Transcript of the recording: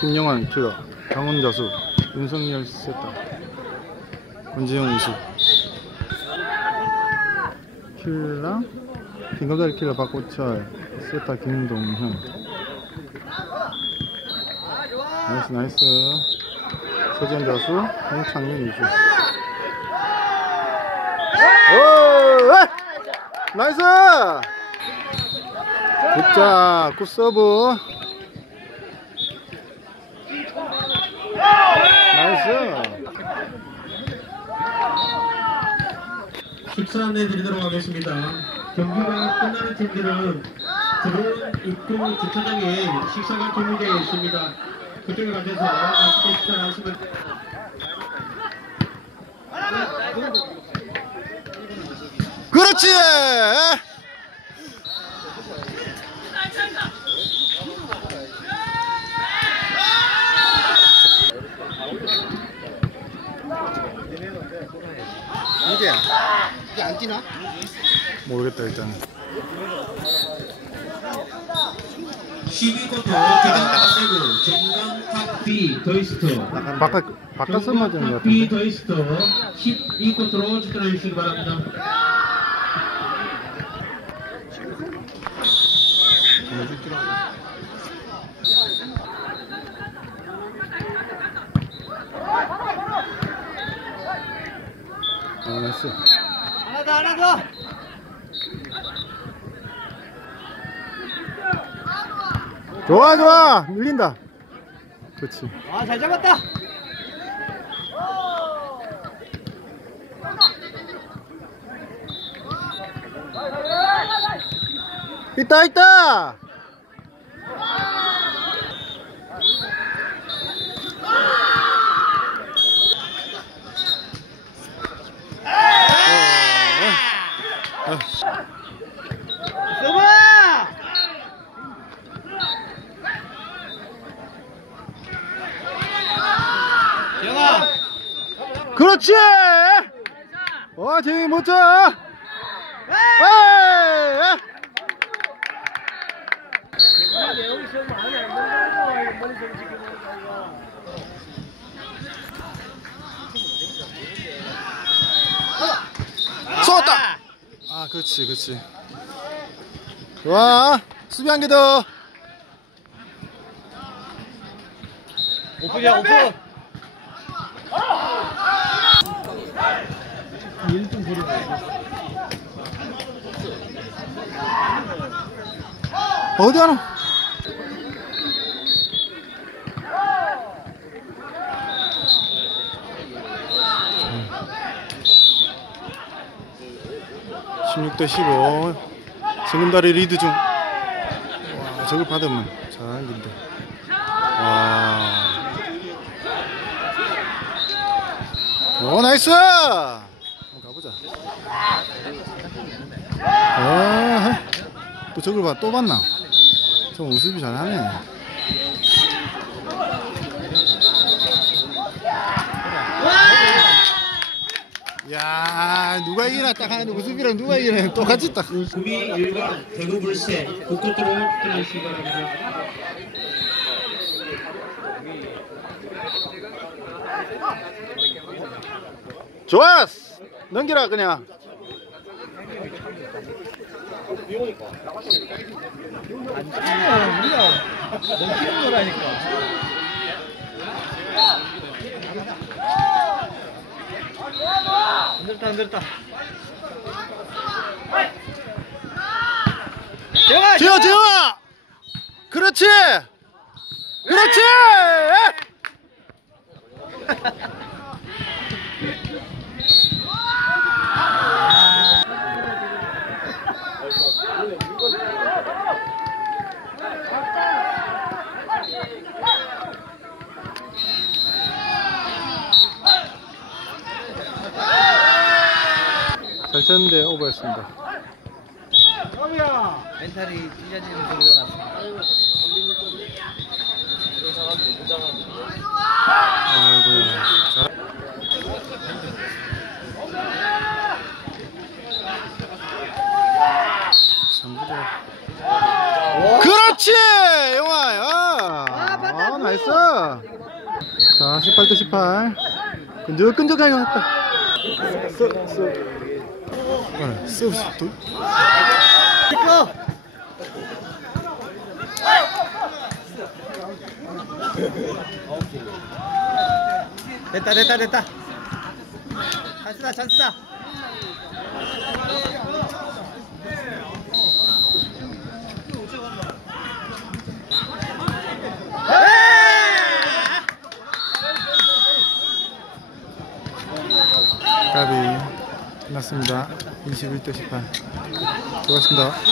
김영환 킬러, 강원 자수, 윤석열 세타, 권지영 우수, 킬러, 빙거다리 킬러 박고철, 세타 김동현. 나이스 나이스. 서지현 자수, 홍창민 우수. 오! 나이스! 굿자, 굿서브. 나이스. 식사 안내 드리도록 하겠습니다. 경기가 끝나는 팀들은 드론 입구 주차장에 식사가 준비되어 있습니다. 그쪽에 가셔서 맛있게 식사를 하시면 그렇지! 이게 이게 안 뛰나? 모르겠다 일단 12쿼터 대강세구 정강 B 더이스터 바깥 바깥서 맞은 것 같은데 더이스터 12쿼터로 접근해 주시기 바랍니다. 아 나이스 더 하나 더. 좋아 좋아 밀린다 그렇지 아 잘 잡았다. 있다 있다 서봐. 정아. 그렇지! 와 재미 못져 에이 쏘았다! 아 그렇지 그렇지. 좋아. 수비 한 개 더. 오픈이야 오픈. 어디 하노? (16 대 15) 성금다리 리드 중. 와, 저걸 받으면 잘 이긴다 와. 오 나이스 한번 가보자 아, 또 저걸 봐, 또 봤나? 저 우습이 잘하네. 야, 누가 이기나 딱 하는데 우습이랑 누가 이기나 똑같이 딱. 구비 1번 대구 불새 9쿼터로 접근해 주시기 바랍니다. 좋았어! 넘기라, 그냥. 넘기는 거라니까. 안. 정아. 지어, 지어! 그렇지! 그렇지! 잘 쳤는데 오버했습니다. 멘탈이 찢어지는 소리가 났습니다. 아이고, 잘. 삼부대. 그렇지! 영화야! 아, 나이스. 나이스 자 18대 18 끈적끈적하게 갔다 쓱 쓱 쓱돌 시끄러. 됐다 됐다 됐다. 찬스다 찬스다. 까비 끝났습니다. 21대 18 수고하셨습니다